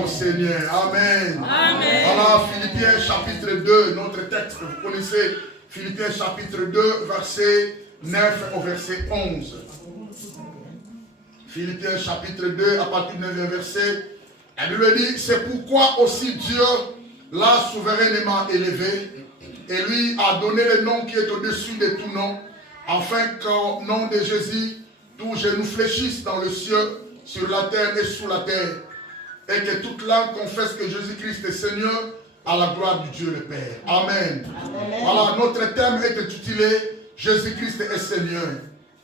Gloire au Seigneur. Amen. Amen. Voilà, Philippiens chapitre 2, notre texte que vous connaissez. Philippiens chapitre 2, verset 9 au verset 11. Philippiens chapitre 2, à partir du 9e verset. La Bible dit, c'est pourquoi aussi Dieu l'a souverainement élevé et lui a donné le nom qui est au-dessus de tout nom, afin qu'au nom de Jésus, tous genoux fléchissent dans le ciel, sur la terre et sous la terre, et que toute langue confesse que Jésus-Christ est Seigneur, à la gloire du Dieu le Père. Amen. Amen. Voilà, notre thème est intitulé Jésus-Christ est Seigneur.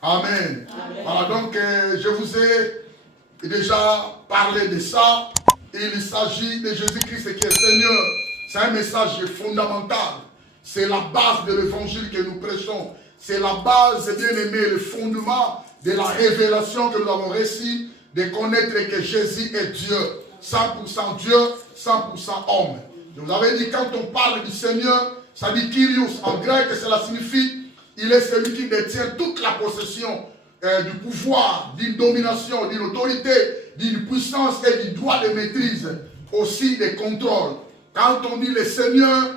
Amen. Amen. Voilà, donc je vous ai déjà parlé de ça. Il s'agit de Jésus-Christ qui est Seigneur. C'est un message fondamental. C'est la base de l'évangile que nous prêchons. C'est la base, bien aimé, le fondement de la révélation que nous avons reçue de connaître que Jésus est Dieu. 100% Dieu, 100% homme. Je vous avais dit, quand on parle du Seigneur, ça dit Kyrios. En grec, cela signifie, il est celui qui détient toute la possession du pouvoir, d'une domination, d'une autorité, d'une puissance et du droit de maîtrise, aussi des contrôles. Quand on dit le Seigneur,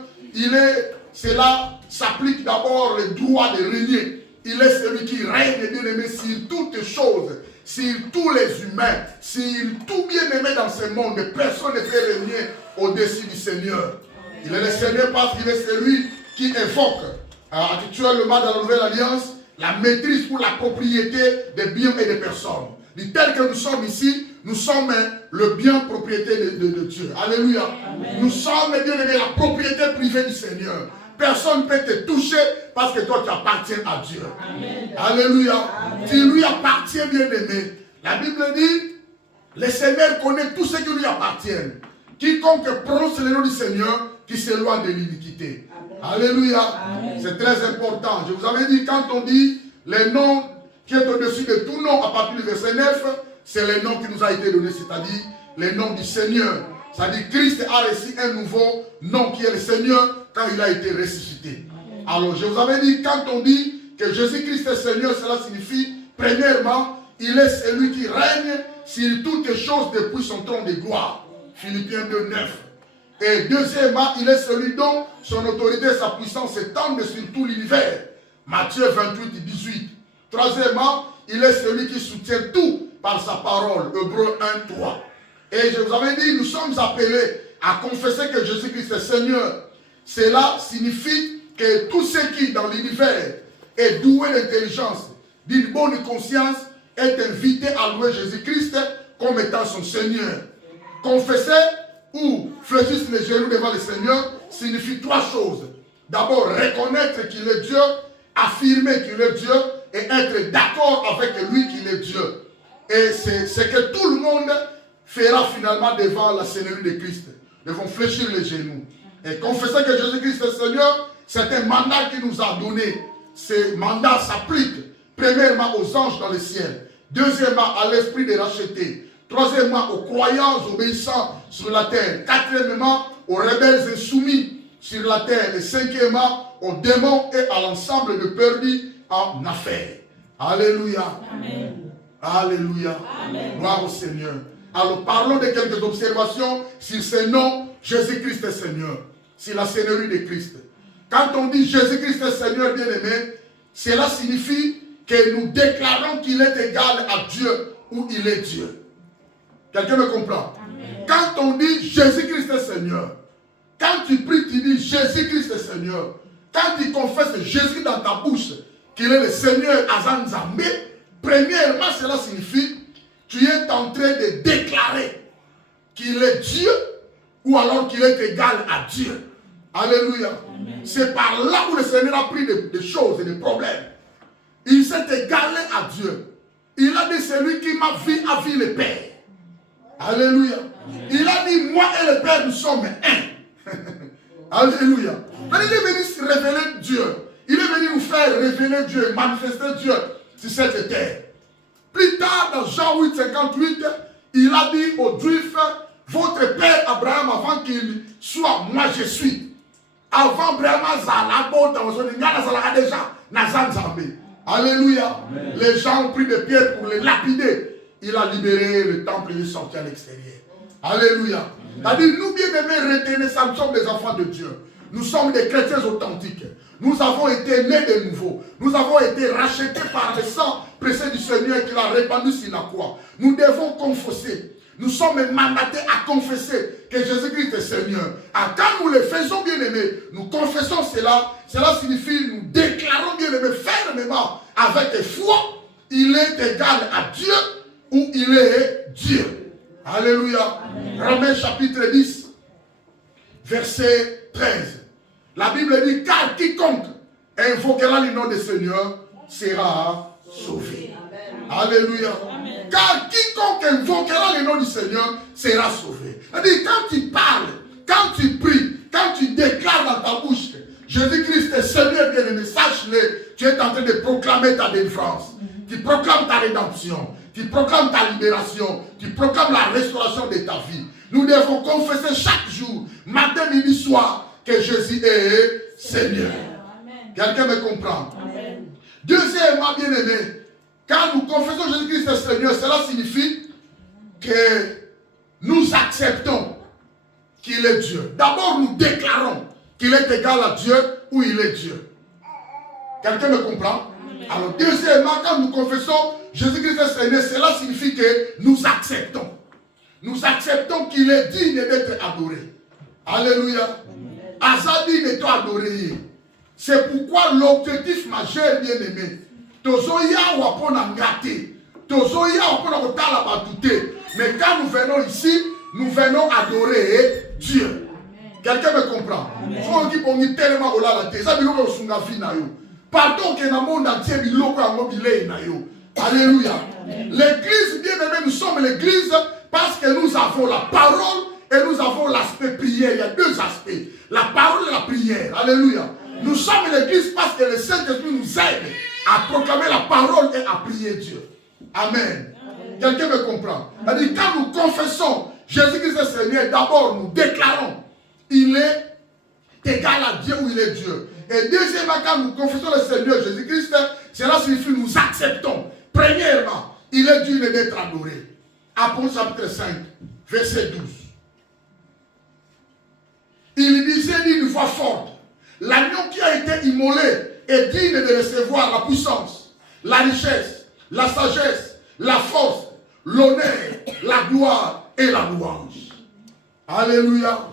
cela s'applique d'abord le droit de régner. Il est celui qui règne, bien aimé, sur toutes choses, sur tous les humains, sur tout bien aimé dans ce monde. Personne ne peut régner au-dessus du Seigneur. Il est le Seigneur parce qu'il est celui qui évoque actuellement dans la Nouvelle Alliance la maîtrise pour la propriété des biens et des personnes. Tel que nous sommes ici, nous sommes le bien propriété de Dieu. Alléluia. Amen. Nous sommes, bien aimé, la propriété privée du Seigneur. Personne ne peut te toucher parce que toi tu appartiens à Dieu. Amen. Alléluia. Amen. Tu lui appartiens, bien aimé. La Bible dit, le Seigneur connaît tous ceux qui lui appartiennent. Quiconque prononce le nom du Seigneur, qui s'éloigne de l'iniquité. Alléluia. C'est très important. Je vous avais dit, quand on dit le nom qui est au-dessus de tout nom, à partir du verset 9, c'est le nom qui nous a été donné, c'est-à-dire le nom du Seigneur. C'est-à-dire Christ a reçu un nouveau nom qui est le Seigneur quand il a été ressuscité. Alors, je vous avais dit, quand on dit que Jésus-Christ est Seigneur, cela signifie, premièrement, il est celui qui règne sur toutes choses depuis son trône de gloire. Philippiens 2, 9. Et deuxièmement, il est celui dont son autorité et sa puissance s'étendent sur tout l'univers. Matthieu 28, 18. Troisièmement, il est celui qui soutient tout par sa parole. Hébreux 1, 3. Et je vous avais dit, nous sommes appelés à confesser que Jésus-Christ est Seigneur. Cela signifie que tout ce qui, dans l'univers, est doué d'intelligence, d'une bonne conscience, est invité à louer Jésus-Christ comme étant son Seigneur. Confesser ou fléchir les genoux devant le Seigneur signifie trois choses. D'abord, reconnaître qu'il est Dieu, affirmer qu'il est Dieu et être d'accord avec lui qu'il est Dieu. Et c'est ce que tout le monde fera finalement devant la Seigneurie de Christ. Ils vont fléchir les genoux. Et confesser que Jésus-Christ est Seigneur, c'est un mandat qu'il nous a donné. Ce mandat s'applique premièrement aux anges dans le ciel, deuxièmement à l'esprit des rachetés, troisièmement aux croyants obéissants sur la terre, quatrièmement aux rebelles insoumis sur la terre, et cinquièmement aux démons et à l'ensemble de perdus en affaires. Alléluia. Amen. Alléluia. Amen. Gloire au Seigneur. Alors parlons de quelques observations sur ce nom, Jésus-Christ est Seigneur, sur la Seigneurie de Christ. Quand on dit Jésus-Christ est Seigneur, bien-aimé, cela signifie que nous déclarons qu'il est égal à Dieu ou il est Dieu. Quelqu'un me comprend? Amen. Quand on dit Jésus-Christ est Seigneur, quand tu pries, tu dis Jésus-Christ est Seigneur. Quand tu confesses Jésus dans ta bouche, qu'il est le Seigneur Azan Zambé, premièrement, cela signifie tu es en train de déclarer qu'il est Dieu ou alors qu'il est égal à Dieu. Alléluia. C'est par là où le Seigneur a pris des choses et des problèmes. Il s'est égalé à Dieu. Il a dit, celui qui m'a vu a vu le Père. Alléluia. Il a dit, moi et le Père, nous sommes un. Alléluia. Il est venu se révéler Dieu. Il est venu nous faire révéler Dieu, manifester Dieu sur cette terre. Plus tard, dans Jean 8, 58, il a dit aux Juifs, votre père Abraham, avant qu'il soit, moi je suis. Avant Abraham, alléluia. Amen. Les gens ont pris des pierres pour les lapider. Il a libéré le temple et il est sorti à l'extérieur. Alléluia. C'est-à-dire, nous bien-aimés, retenez ça, nous sommes des enfants de Dieu. Nous sommes des chrétiens authentiques. Nous avons été nés de nouveau. Nous avons été rachetés par le sang précieux du Seigneur qui l'a répandu sur la croix. Nous devons confesser. Nous sommes mandatés à confesser que Jésus-Christ est Seigneur. Quand nous le faisons, bien-aimés, nous confessons cela. Cela signifie, nous déclarons, bien-aimés, fermement, avec foi, il est égal à Dieu ou il est Dieu. Alléluia. Romains chapitre 10, verset 13. La Bible dit, car quiconque invoquera le nom du Seigneur sera sauvé. Amen. Alléluia. Amen. Car quiconque invoquera le nom du Seigneur sera sauvé. C'est-à-dire, quand tu parles, quand tu pries, quand tu déclares dans ta bouche, Jésus-Christ est Seigneur bien-aimé, sache-le, tu es en train de proclamer ta délivrance. Tu proclames ta rédemption. Tu proclames ta libération. Tu proclames la restauration de ta vie. Nous devons confesser chaque jour, matin, midi, soir, que Jésus est Seigneur. Quelqu'un me comprend? Amen. Deuxièmement, bien-aimé, quand nous confessons Jésus-Christ est Seigneur, cela signifie que nous acceptons qu'il est Dieu. D'abord, nous déclarons qu'il est égal à Dieu ou il est Dieu. Quelqu'un me comprend? Amen. Alors, deuxièmement, quand nous confessons Jésus-Christ est Seigneur, cela signifie que nous acceptons. Nous acceptons qu'il est digne d'être adoré. Alléluia. Azadi n'est pas adoré. C'est pourquoi l'objectif majeur, bien-aimé, tozoya ou apon a ngate, tozoya ou apon a kotala batute. Mais quand nous venons ici, nous venons adorer Dieu. Quelqu'un me comprend? Faut dire qu'on est tellement au la tête. Ça veut dire qu'on sunga fi na yo. Pardon que dans le monde entier biloko a mobilé na yo. Alléluia. L'église, bien-aimé, nous sommes l'église parce que nous avons la parole et nous avons l'aspect prière. Il y a deux aspects. La parole et la prière. Alléluia. Nous sommes l'église parce que le Saint-Esprit nous aide à proclamer la parole et à prier Dieu. Amen. Quelqu'un me comprend? C'est-à-dire, quand nous confessons Jésus-Christ est Seigneur, d'abord nous déclarons il est égal à Dieu ou il est Dieu. Et deuxièmement, quand nous confessons le Seigneur Jésus-Christ, cela signifie nous acceptons. Premièrement, il est digne d'être adoré. Apôtre chapitre 5, verset 12. Il disait d'une voix forte, l'agneau qui a été immolé est digne de recevoir la puissance, la richesse, la sagesse, la force, l'honneur, la gloire et la louange. Alléluia.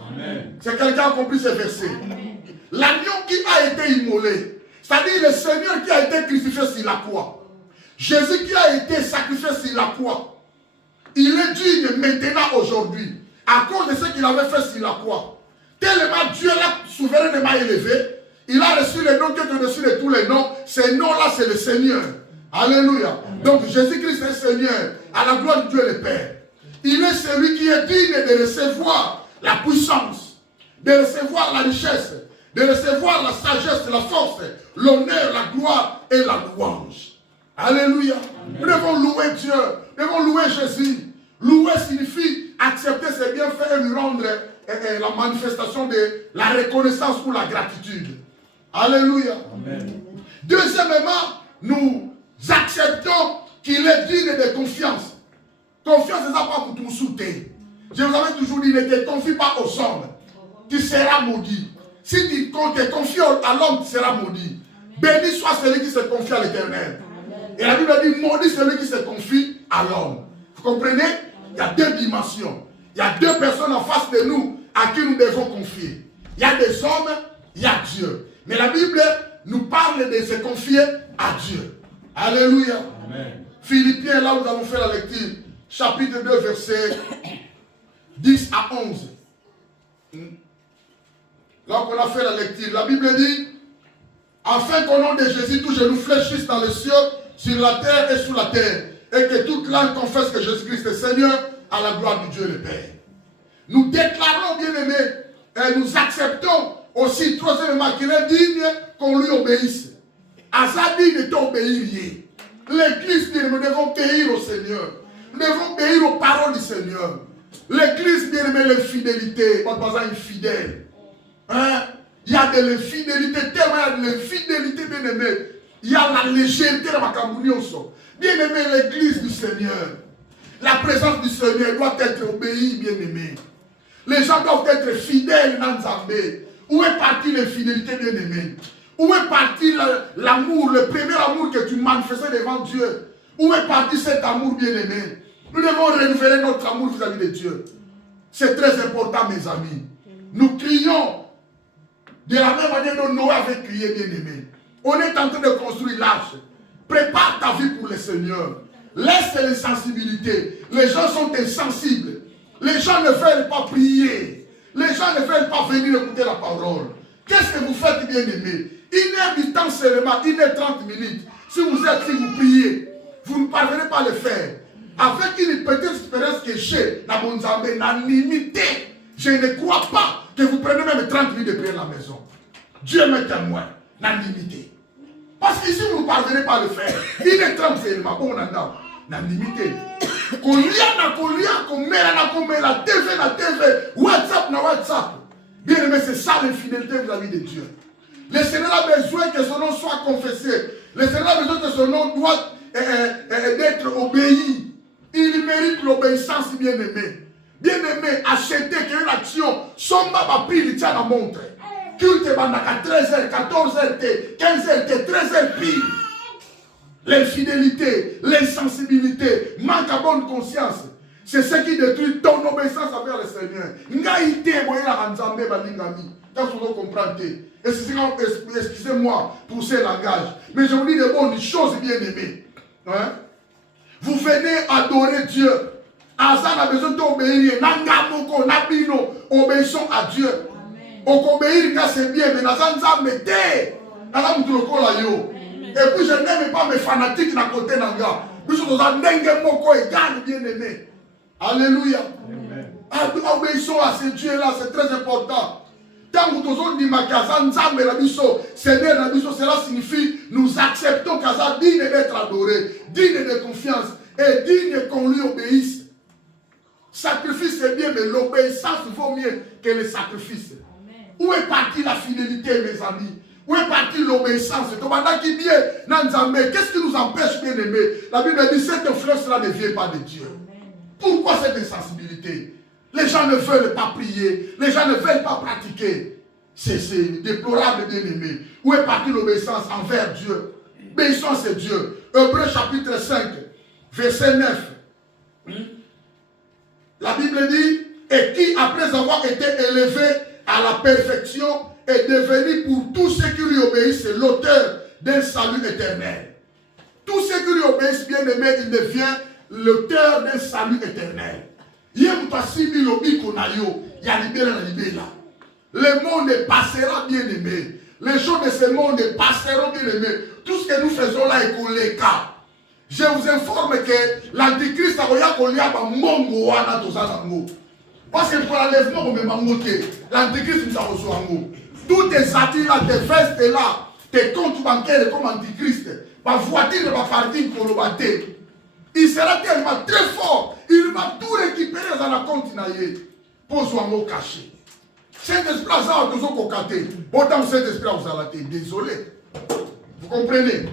C'est quelqu'un qui a compris ce verset. L'agneau qui a été immolé, c'est-à-dire le Seigneur qui a été crucifié sur la croix. Jésus qui a été sacrifié sur la croix. Il est digne maintenant aujourd'hui, à cause de ce qu'il avait fait sur la croix. Tellement Dieu l'a souverainement élevé, il a reçu le nom qui est au-dessus de tous les noms. Ce nom-là, c'est le Seigneur. Alléluia. Donc Jésus-Christ est Seigneur, à la gloire de Dieu le Père. Il est celui qui est digne de recevoir la puissance, de recevoir la richesse, de recevoir la sagesse, la force, l'honneur, la gloire et la louange. Alléluia. Amen. Nous devons louer Dieu, nous devons louer Jésus. Louer signifie accepter ses bienfaits et lui rendre la manifestation de la reconnaissance ou la gratitude. Alléluia. Amen. Deuxièmement, nous acceptons qu'il est digne de confiance. Confiance, c'est ça pas pour tout souter. Je vous avais toujours dit, ne te confie pas aux hommes. Tu seras maudit. Si tu te confies à l'homme, tu seras maudit. Béni soit celui qui se confie à l'Éternel. Et la Bible dit, maudit celui qui se confie à l'homme. Vous comprenez? Il y a deux dimensions. Il y a deux personnes en face de nous à qui nous devons confier. Il y a des hommes, il y a Dieu. Mais la Bible nous parle de se confier à Dieu. Alléluia. Amen. Philippiens, là où nous avons fait la lecture, chapitre 2, verset 10 à 11. Là où on a fait la lecture, la Bible dit, afin qu'au nom de Jésus, tous genou fléchissent dans les cieux, sur la terre et sous la terre, et que toute langue confesse que Jésus-Christ est Seigneur, à la gloire du Dieu le Père. Nous déclarons, bien-aimés, et nous acceptons aussi, troisièmement, qu'il est digne qu'on lui obéisse. À sa digne d'obéir. L'église dit, nous devons obéir au Seigneur. Nous devons obéir aux paroles du Seigneur. L'église, bien-aimé, l'infidélité, pas besoin infidèle. Hein? Il y a de l'infidélité, tellement il y a de l'infidélité, bien-aimé. Il y a la légèreté de ma Camerounioso. Bien-aimé, l'église du Seigneur. La présence du Seigneur doit être obéie, bien-aimé. Les gens doivent être fidèles dans Nzambé. Où est partie l'infidélité, bien-aimé? Où est parti l'amour, le premier amour que tu manifestais devant Dieu? Où est parti cet amour, bien-aimé? Nous devons renouveler notre amour vis-à-vis de Dieu. C'est très important, mes amis. Nous crions de la même manière dont Noé avait crié, bien-aimé. On est en train de construire l'arche. Prépare ta vie pour le Seigneur. Laisse l'insensibilité. Les gens sont insensibles. Les gens ne veulent pas prier. Les gens ne veulent pas venir écouter la parole. Qu'est-ce que vous faites, bien-aimé? 1 heure du temps seulement, 1h30 minutes. Si vous priez, vous ne parvenez pas à le faire. Avec une petite expérience que j'ai dans mon Zambé, dans limité, je ne crois pas que vous prenez même 30 minutes de prier à la maison. Dieu m'est témoin, dans limité. Parce que si vous ne parvenez pas à le faire, 1h30 seulement, bon, on a dans limité. La TV, WhatsApp. Bien aimé, c'est ça l'infidélité vis-à-vis de Dieu. Le Seigneur a besoin que son nom soit confessé. Le Seigneur a besoin que son nom doit d'être obéi. Il mérite l'obéissance, bien-aimé. Bien-aimé, acheter une action, son baba pris, il tient la montre. Culte à 13h, 14h, 15h, 13h pile. L'infidélité, l'insensibilité, manque à bonne conscience. C'est ce qui détruit ton obéissance envers le Seigneur. Vous comprenez. Excusez-moi pour ces langages. Mais je vous dis de bonnes choses, bien-aimées. Hein? Vous venez adorer Dieu. Azan a besoin d'obéir. Obéissons à Dieu. Obéir, c'est bien, mais Nazan Zambete. Et puis je n'aime pas mes fanatiques dans côté Nanga. Puis je vous en dengue moko et gagne, bien-aimé. Alléluia. Obéissons à ce Dieu-là, c'est très important. Tant que nous avons dit Makazan Zambé la biso, Seigneur la biso, cela signifie nous acceptons qu'Azan digne d'être adoré, digne de confiance et digne qu'on lui obéisse. Sacrifice c'est bien, mais l'obéissance vaut mieux que le sacrifice. Où est partie la fidélité, mes amis? Où est partie l'obéissance? Qu'est-ce qui nous empêche, bien aimé? La Bible dit cette influence-là ne vient pas de Dieu. Pourquoi cette insensibilité? Les gens ne veulent pas prier, les gens ne veulent pas pratiquer. C'est déplorable, bien aimé. Où est partie l'obéissance envers Dieu? Obéissance à Dieu. Hébreux chapitre 5, verset 9. La Bible dit, et qui, après avoir été élevé à la perfection, est devenu pour tous ceux qui lui obéissent l'auteur d'un salut éternel. Tous ceux qui lui obéissent, bien aimé, il devient l'auteur d'un salut éternel. Le monde passera, bien aimé. Les choses de ce monde passeront, bien aimé. Tout ce que nous faisons là est collé cas. Je vous informe que l'antichrist a regardé mongo wana tozango. Parce que pour l'enlèvement, on me mangote. L'antichrist nous a reçu en haut. Tous tes atouts là, tes vestes là, tes comptes bancaires comme antichrist, ma voiture va partir pour le battre. Il sera tellement très fort, il va tout récupérer dans la compte pour soit mot caché. Saint-Esprit a toujours cocaté. Autant Saint-Esprit vous a laté. Désolé. Vous comprenez?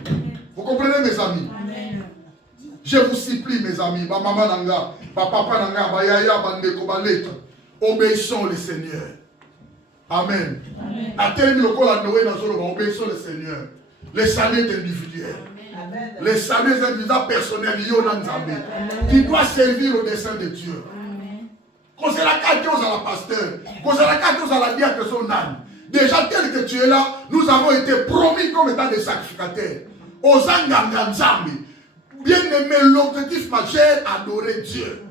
Vous comprenez, mes amis? Amen. Je vous supplie, mes amis, ma maman nanga, ma papa nanga, ma yaya, ma ndeko, ma lettre. Obéissons le Seigneur. Amen. Obéissons le Seigneur. Le salut est individuel. Amen. Le salut est individuel personnel. Qui doit servir au dessein de Dieu. Quand c'est la carte aux la pasteur, quand c'est la carte aux la diacre son âme. Déjà tel que tu es là, nous avons été promis comme étant des sacrificateurs. Aux Anganganzambi. Bien aimé, l'objectif majeur, adorer Dieu.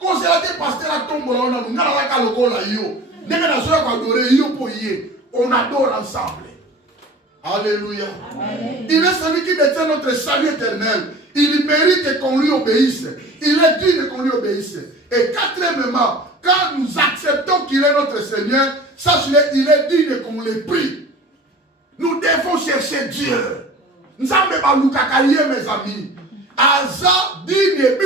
Quand c'est la pasteur à tombe, on a on adore ensemble. Alléluia. Amen. Il est celui qui détient notre salut éternel. Il mérite qu'on lui obéisse. Il est digne qu'on lui obéisse. Et quatrièmement, quand nous acceptons qu'il est notre Seigneur, sachez-le, il est digne qu'on le prie. Nous devons chercher Dieu. Nous avons mes amis. Aza digne,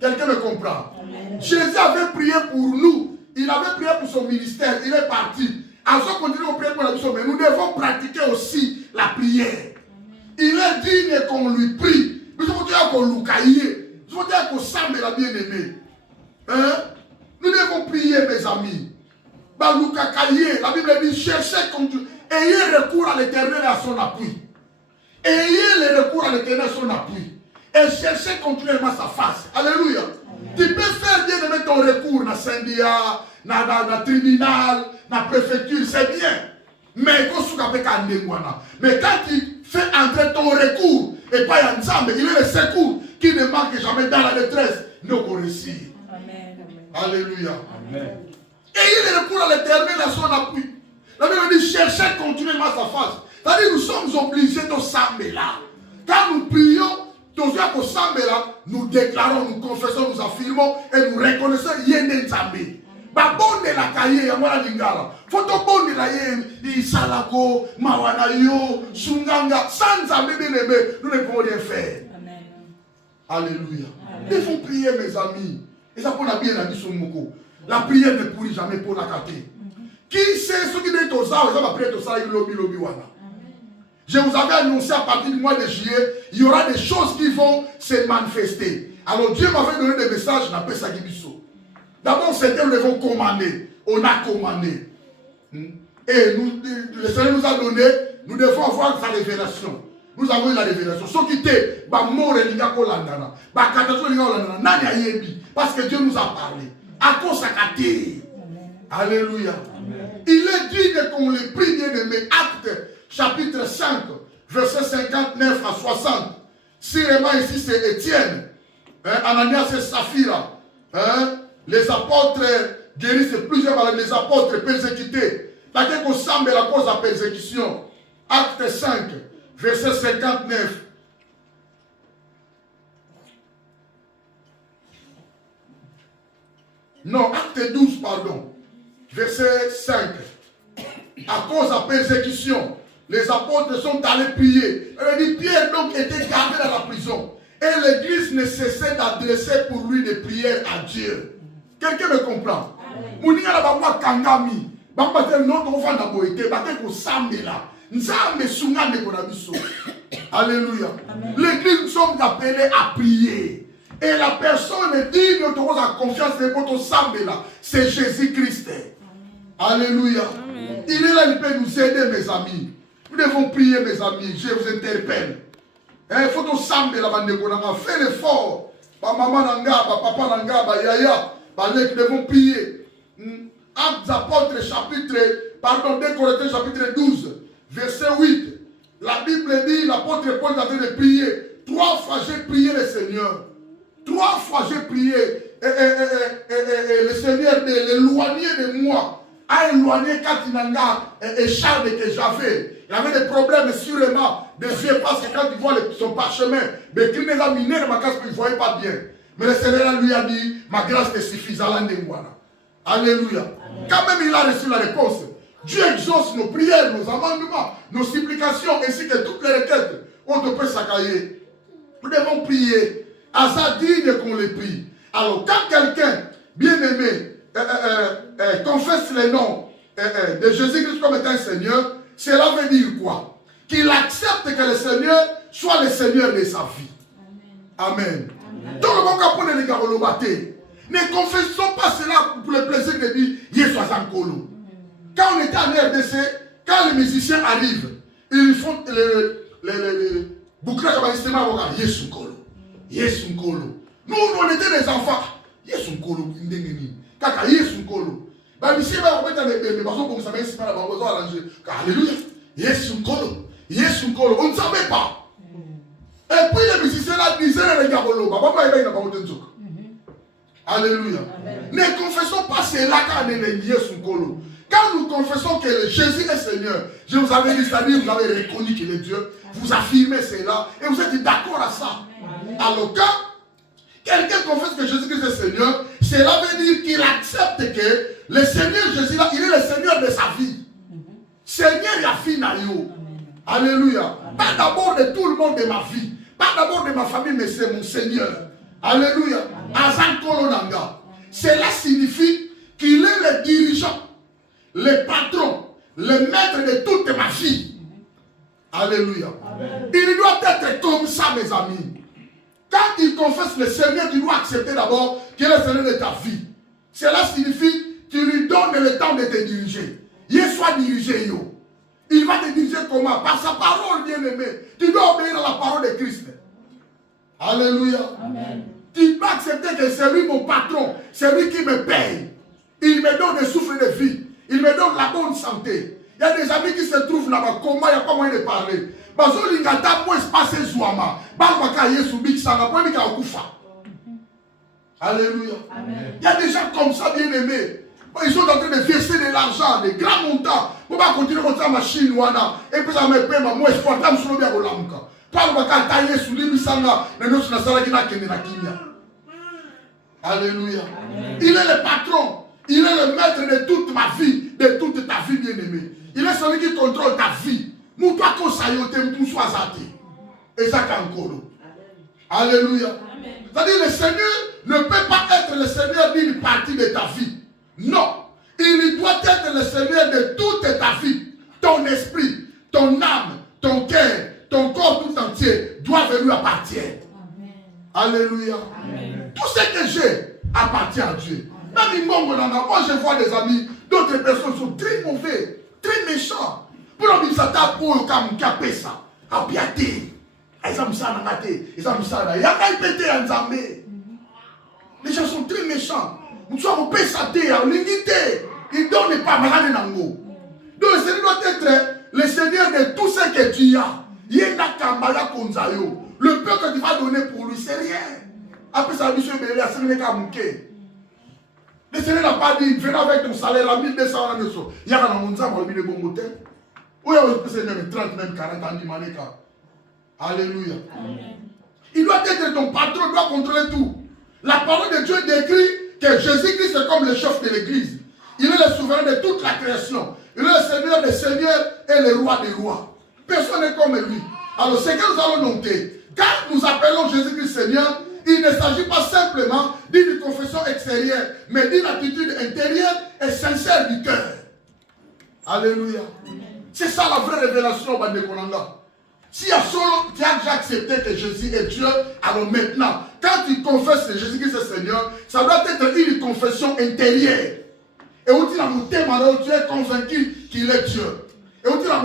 quelqu'un me comprend? Amen. Jésus avait prié pour nous. Il avait prié pour son ministère. Il est parti. Aza continue à prier pour la mission, mais nous devons pratiquer aussi la prière. Amen. Il est digne qu'on lui prie. Nous devons dire qu'on loucaillé. Nous devons dire qu'on semble la bien-aimée. Hein? Nous devons prier, mes amis. La Bible dit cherchez contre. Ayez recours à l'Éternel et à son appui. Ayez le recours à l'Éternel et à son appui. Et cherchez continuellement sa face. Alléluia. Amen. Tu peux faire bien de mettre ton recours dans le syndicat, dans le tribunal, dans la préfecture, c'est bien. Mais quand tu fais entrer ton recours et pas ensemble, il est le secours qui ne manque jamais dans la détresse. Nous réussir. Alléluia. Amen. Ayez le recours à l'Éternel et à son appui. La Bible dit cherchez continuellement sa face. C'est-à-dire nous sommes obligés de s'amener là. Quand nous prions, nous déclarons, nous confessons, nous affirmons et nous reconnaissons Yéné Nzambe. Babonde la kaye ya mwana lingala. Foto bonde la ye Salako, Mawanayo, Sunganga, sans Nzambe bien-aimé, nous ne pouvons rien faire. Amen. Alléluia. Il faut prier, mes amis. Et ça pour la bien la mission moko. La prière ne pourrit jamais pour la cater. Qui sait ce qui est aux arbres, ça va prier tout ça, il lobby wana. Je vous avais annoncé à partir du mois de juillet, il y aura des choses qui vont se manifester. Alors Dieu m'avait donné des messages, on appelle ça Gibiso. D'abord, c'était nous devons commander. On a commandé. Et nous, le Seigneur nous a donné, nous devons avoir sa révélation. Nous avons eu la révélation. Ce qui était, parce que Dieu nous a parlé. À cause de Alléluia. Amen. Il est digne qu'on les prie, bien-aimés. Actes chapitre 5, verset 59 à 60. Si vraiment ici c'est Étienne, Ananias et Saphira, les apôtres guérissent plusieurs maladies, les apôtres persécutés. Laquelle qu'on semble la cause de la persécution. Acte 5, verset 59. Non, acte 12, pardon. Verset 5. À cause de la persécution, les apôtres sont allés prier. Il dit Pierre donc était gardé dans la prison. Et l'église ne cessait d'adresser pour lui des prières à Dieu. Quelqu'un me comprend? Alléluia. L'église, nous sommes appelés à prier. Et la personne digne de la confiance de votre samedi là, c'est Jésus-Christ. Alléluia. Amen. Il est là, il peut nous aider, mes amis. Nous devons prier, mes amis. Je vous interpelle. Il faut que samedi là, faites l'effort. Maman nanga, papa nanga, yaya, nous devons prier. Actes apôtres chapitre, 2 Corinthiens chapitre 12, verset 8. La Bible dit, l'apôtre Paul est en train de prier. 3 fois j'ai prié le Seigneur. 3 fois j'ai prié et le Seigneur de l'éloigner de moi, a éloigné Katinanga et Charles que j'avais. Il avait des problèmes sûrement de yeux parce que quand il voit son parchemin, mais qu'il les a minés de ma casse, il ne voyait pas bien. Mais le Seigneur lui a dit, ma grâce te suffit, alléluia. Amen. Quand même il a reçu la réponse. Dieu exauce nos prières, nos amendements, nos supplications, ainsi que toutes les requêtes. On ne peut s'accailler. Nous devons prier. À ça digne qu'on les prie. Alors, quand quelqu'un, bien-aimé, confesse le nom de Jésus-Christ comme étant Seigneur, cela veut dire quoi? Qu'il accepte que le Seigneur soit le Seigneur de sa vie. Amen. Donc, le bon capot de l'Égarolobaté. Ne confessons pas cela pour le plaisir de dire Yeswa Zankolo. Quand on était en RDC, quand les musiciens arrivent, ils font le bouclage de l'instrument, Yesu Nkolo. Yesu Nkolo. Nous, on était des enfants. Yesu Nkolo. Kaka Yesu Nkolo. Alléluia. Yesu Nkolo. Yesu Nkolo. On ne savait pas. Et puis les musiciens là disaient les gars, alléluia. Ne confessons pas cela quand on est Yesu Nkolo. Quand nous confessons que Jésus est Seigneur, je vous avais dit, c'est-à-dire vous avez reconnu qu'il est Dieu, vous affirmez cela et vous êtes d'accord à ça. Alors quand quelqu'un confesse que Jésus-Christ est Seigneur, cela veut dire qu'il accepte que le Seigneur Jésus là, il est le Seigneur de sa vie. Seigneur Yafinayo. Alléluia. Pas d'abord de tout le monde de ma vie, pas d'abord de ma famille, mais c'est mon Seigneur. Alléluia. Azan Kolonanga. Cela signifie qu'il est le dirigeant, le patron, le maître de toute ma vie. Alléluia. Amen. Il doit être comme ça, mes amis. Quand tu confesses le Seigneur, tu dois accepter d'abord qu'il est le Seigneur de ta vie. Cela signifie que tu lui donnes le temps de te diriger. Il soit dirigé, yo. Il va te diriger comment? Par sa parole, bien-aimé. Tu dois obéir à la parole de Christ. Alléluia. Amen. Tu dois accepter que c'est lui mon patron. C'est lui qui me paye. Il me donne le souffle de vie. Il me donne la bonne santé. Il y a des amis qui se trouvent là-bas. Comment il n'y a pas moyen de parler? Alléluia. Il y a des gens comme ça, bien aimés. Ils sont en train de verser de l'argent, des grands montants. On va continuer comme ça, machine, et puis ça me paie, moi, je suis en train de me faire alléluia. Il est le patron. Il est le maître de toute ma vie, de toute ta vie, bien aimé. Il est celui qui contrôle ta vie. Et ça encore. Alléluia. C'est-à-dire le Seigneur ne peut pas être le Seigneur d'une partie de ta vie. Non. Il doit être le Seigneur de toute ta vie. Ton esprit, ton âme, ton cœur, ton corps tout entier doivent lui appartenir. Alléluia. Amen. Tout ce que j'ai appartient à Dieu. Même moi je vois des amis, d'autres personnes sont très mauvais, très méchants. Pour nous ça tape pour le cas ça. À piaté. Les gens sont très méchants. Nous sommes au PSAT, en l'unité. Ils ne donnent pas malade nango. Donc le Seigneur doit être le Seigneur de tout ce que tu as. Le peu que tu vas donner pour lui, c'est rien. Après ça, le Seigneur n'a pas dit, venez avec ton salaire à 1200 euros. Il y a un monde qui a le bon côté. Ou il y a même 30, même 40 ans. Alléluia. Amen. Il doit être ton patron, il doit contrôler tout. La parole de Dieu décrit que Jésus-Christ est comme le chef de l'église. Il est le souverain de toute la création. Il est le Seigneur des seigneurs et le roi des rois. Personne n'est comme lui. Alors, ce que nous allons noter, quand nous appelons Jésus-Christ Seigneur, il ne s'agit pas simplement d'une confession extérieure, mais d'une attitude intérieure et sincère du cœur. Alléluia. C'est ça la vraie révélation, Bandekonanga. Si tu as déjà accepté que Jésus est Dieu, alors maintenant, quand tu confesses que Jésus-Christ est Seigneur, ça doit être une confession intérieure. Et où tu as convaincu qu'il est Dieu. Et où tu as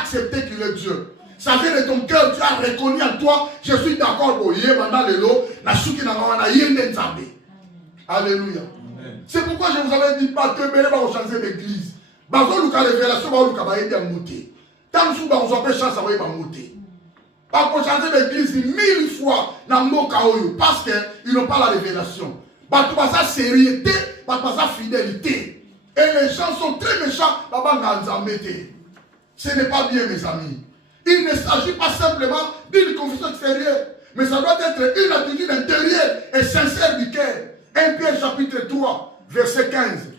accepté qu'il est Dieu. Ça vient de ton cœur, tu as reconnu en toi, je suis d'accord pour Alléluia. C'est pourquoi je vous avais dit, pas que vous changer d'église. Tant que vous avez chance à monter. Par contre, changer d'église 1000 fois dans parce qu'ils n'ont pas la révélation. Parce que ça sérieuxité, parce que ça fidélité. Et les gens sont très méchants. Ce n'est pas bien, mes amis. Il ne s'agit pas simplement d'une confession extérieure, mais ça doit être une attitude intérieure et sincère du cœur. 1 Pierre chapitre 3, verset 15.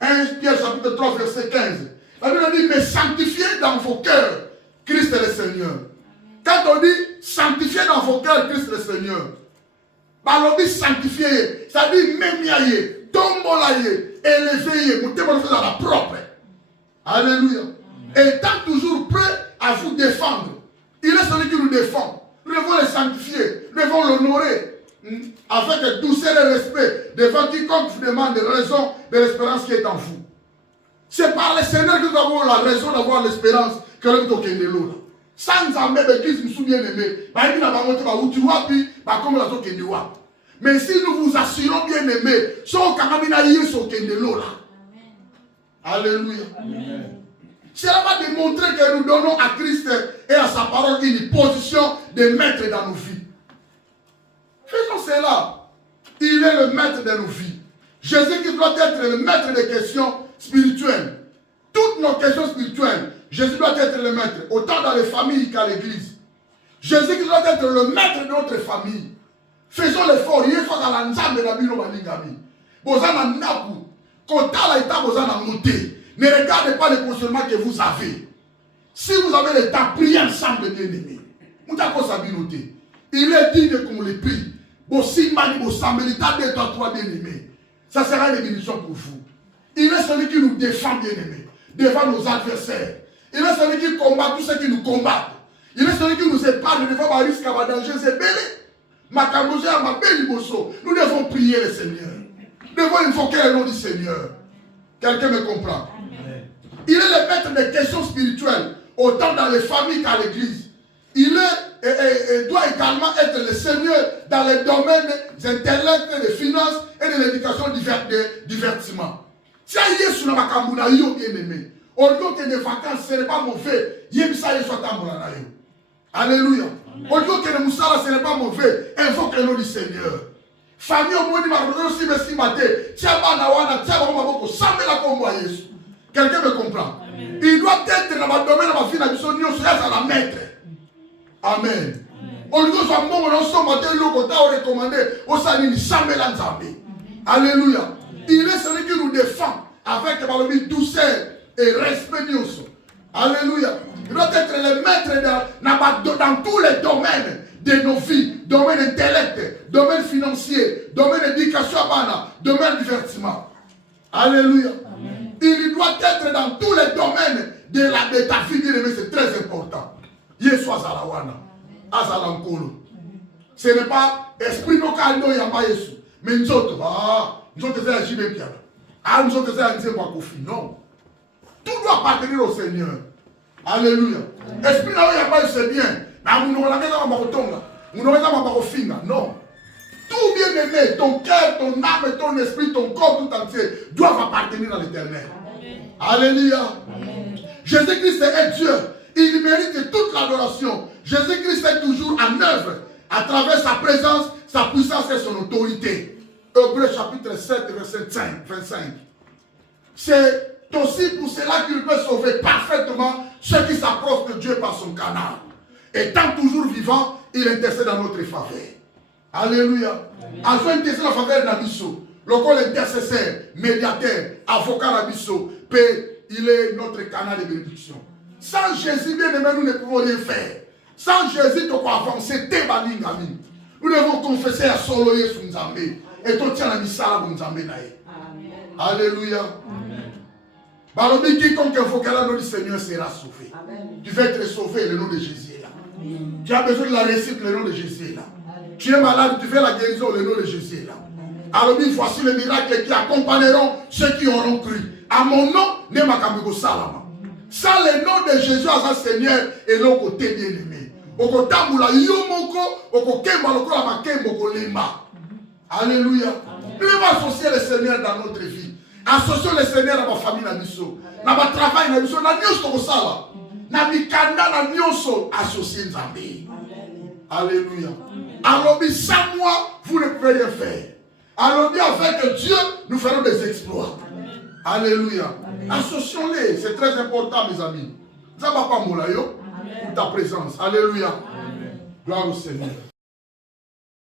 1 Pierre chapitre 3, verset 15. La Bible dit, mais sanctifiez dans vos cœurs Christ est le Seigneur. Quand on dit sanctifiez dans vos cœurs Christ est le Seigneur, on dit sanctifier, ça dit même yaye, tombolaye, élever, monter dans la propre. Alléluia. Et étant toujours prêt à vous défendre. Il est celui qui nous défend. Nous devons le sanctifier, nous devons l'honorer. Avec douceur et respect devant quiconque vous demande raison de l'espérance qui est en vous. C'est par le Seigneur que nous avons la raison d'avoir l'espérance que nous avons de l'eau. Sans amener l'église, nous sommes bien aimés. Mais si nous vous assurons bien aimés, alléluia. Cela va démontrer que nous donnons à Christ et à sa parole une position de maître dans nos vies. Faisons cela. Il est le maître de nos vies. Jésus qui doit être le maître des questions spirituelles. Toutes nos questions spirituelles, Jésus doit être le maître, autant dans les familles qu'à l'église. Jésus qui doit être le maître de notre famille. Faisons l'effort. Il faut dans l'ensemble de la Bible. Ne regardez pas le positionnement que vous avez. Si vous avez le temps, priez ensemble, bien-aimés. Il est digne qu'on le prie. Ça sera une bénédiction pour vous. Il est celui qui nous défend, bien-aimés, devant nos adversaires. Il est celui qui combat tous ceux qui nous combattent. Il est celui qui nous épargne des fois par risque à danger, c'est belé. Nous devons prier le Seigneur. Nous devons invoquer le nom du Seigneur. Quelqu'un me comprend? Il est le maître des questions spirituelles, autant dans les familles qu'à l'église. Il doit également être le Seigneur dans les domaines des intellects, des finances et de l'éducation divertissement. Si Yesu na makambuna yo bien-aimé, au lieu que les vacances, ce n'est pas mauvais. Yemisa Yesu atambula na yo. Alléluia. Au lieu que les moussala, ce n'est pas mauvais. Invoque le nom du Seigneur. Famille au monde, si merci maté, tiaba na wana, tiaba maboko, sambe la kombo à Yesu. Quelqu'un me comprend? Il doit être dans le domaine de ma vie, dans la vie, à la maître. Amen. Au lieu de ça, on s'en matin, on a recommandé, on s'en dit, sambe la nzambe. Alléluia. Il est celui qui nous défend avec douceur et respect. Alléluia. Il doit être le maître dans tous les domaines de nos vies. Domaine intellect, domaine financier, domaine éducation, domaine divertissement. Alléluia. Amen. Il doit être dans tous les domaines de ta vie, mais c'est très important. Yesu azalawana, azalankolo. Ce n'est pas esprit no kaldo yamba Yesu, mais nous autres, nous autres c'est agir bien. Nous autres c'est agir pas kofi. Non. Tout doit appartenir au Seigneur. Alléluia. Esprit no yamba c'est bien, mais nous n'avons pas makotonga, nous n'avons pas makofinga. Non. Tout bien aimé, ton cœur, ton âme, ton esprit, ton corps tout entier doivent appartenir à l'Éternel. Alléluia. Jésus-Christ est Dieu. Il mérite toute l'adoration. Jésus-Christ est toujours en œuvre à travers sa présence, sa puissance et son autorité. Hébreux chapitre 7, verset 25. C'est aussi pour cela qu'il peut sauver parfaitement ceux qui s'approchent de Dieu par son canal. Étant toujours vivant, il intercède en notre faveur. Alléluia. Afin d'intercéder en faveur d'Abisso, le col intercesseur, médiateur, avocat d'Abisso, il est notre canal de bénédiction. Sans Jésus, bien aimé, nous ne pouvons rien faire. Sans Jésus, nous pouvons avancer. Nous devons confesser à solo Yesu Nzambe. Et tout tient la misala Nzambe nae. Alléluia. Balobi, quiconque invoquera le nom du Seigneur sera sauvé. Amen. Tu veux être sauvé, le nom de Jésus est là. Amen. Tu as besoin de la réussite, le nom de Jésus est là. Amen. Tu es malade, tu fais la guérison, le nom de Jésus est là. Alors, voici les miracles qui accompagneront ceux qui auront cru. À mon nom, ne m'akamiko salama. Sans le nom de Jésus à sa Seigneur et l'autre côté bien-aimé. Au côté de Yomoko, au côté de Lema. Alléluia. Nous devons associer le Seigneur dans notre vie. Associons le Seigneur dans ma famille, dans notre travail, dans notre travail. Na mikanda na nyonso associé Nzambe. Alléluia. Alors, sans moi, vous ne pouvez rien faire. Alors, avec Dieu, nous ferons des exploits. Alléluia. Associons-les, c'est très important, mes amis. Zaba pa molayo pour ta présence. Alléluia. Gloire au Seigneur.